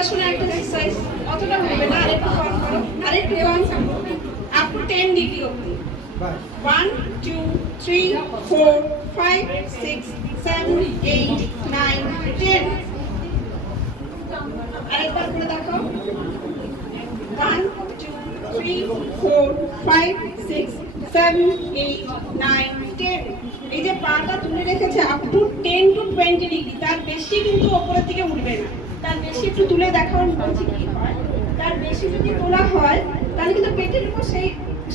আসলে একটা এক্সারসাইজ অতটা হবে না, আরেকটু কম করো, আরেকটু কম, আপ টু 10 ডিগ্রি অবধি। 1 2 3 4 5 6 7 8 9 10। আরেকবার করে দেখাও। 1 2 3 4 5 6 7 8 9 10। এই যে পাটা তুলে রেখেছে আপ টু 10 টু 20 ডিগ্রি, তার বেশি কিন্তু উপরের দিকে উঠবে না। তার বেশি একটু তুলে দেখাও বলছি কি হয়। তার বেশি যদি তোলা হয় তাহলে কিন্তু পেটের উপর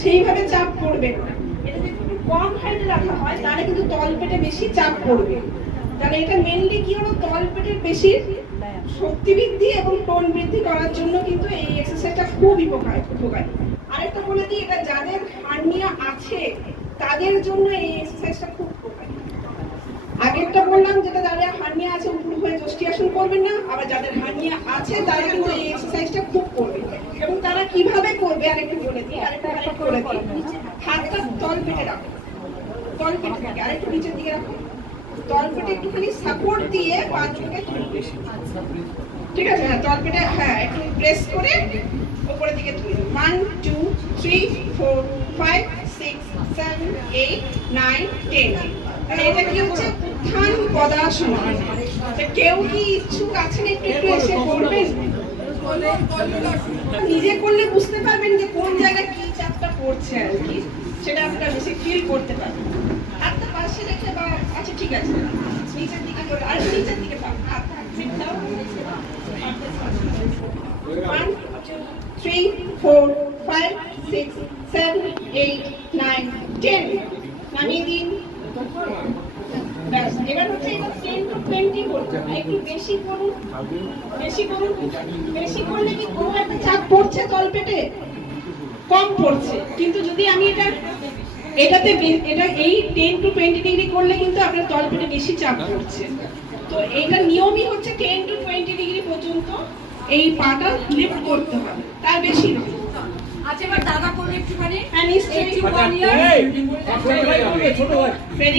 সেইভাবে চাপ পড়বে না। এটা যদি একটু কম হাইটে রাখা হয় তাহলে কিন্তু তল পেটে বেশি চাপ পড়বে। তাহলে এটা মেইনলি কি হলো, তল পেটের বেশি শক্তি বৃদ্ধি এবং টোন বৃদ্ধি করার জন্য কিন্তু এই এক্সারসাইজটা খুব উপকারী। আরেকটা বলে দিই, এটা যাদের হার্নিয়া আছে তাদের জন্য এই এক্সারসাইজটা খুব উপকারী। আগেরটা বললাম যেটা যাদের হার্নিয়া আছে উপর হয়ে যষ্টিয়াসন করবেন না, আবার যাদের হার্নিয়া আছে তারা কিন্তু এই এক্সারসাইজটা খুব করবে। এবং তারা কিভাবে করবে আরেকটু বলে দিই, আরেকটু করে দিই। হাতটা তল পেটে রাখো, তল পেটে থেকে আরেকটু নিচের দিকে রাখো, তল পেটে একটুখানি সাপোর্ট দিয়ে পা দুটোকে তুলবে। ঠিক আছে, হ্যাঁ তল পেটে, হ্যাঁ একটু প্রেস করে উপরের দিকে তুলবে। 1 2 3 4 5 6 7 8 9 10। মানে এটা কি হচ্ছে উত্থান পদাসন। কেউ কি ইচ্ছুক আছেন একটু একটু এসে করবেন? নিজে করলে বুঝতে পারবেন যে কোন জায়গায় কি চাপটা পড়ছে আর কি, সেটা আপনারা বেশি ফিল করতে পারবেন। হাতটা পাশে রেখে বা আচ্ছা ঠিক আছে নিচের দিকে করে, আর নিচের দিকে পাবেন হাত দাও। 1 2 3 4 5 6 7 8 9 10। নামিয়ে দিন। এবার হচ্ছে এটা 10 টু 20 করতে হবে, একটু বেশি করুন, বেশি করুন। বেশি করলে কি কোনো একটা চাপ পড়ছে তল পেটে? কম পড়ছে। কিন্তু যদি আমি এটাতে এটা এই 10 টু 20 ডিগ্রি করলে কিন্তু আপনার তল পেটে বেশি চাপ পড়ছে। তো এইটা নিয়মই হচ্ছে 10 টু 20 ডিগ্রি পর্যন্ত এই পাটা লিফট করতে হবে, তার বেশি না। আচ্ছা এবার দাদা করবে একটুখানি। হ্যাঁ নিশ্চয়ই। ছোট ভাই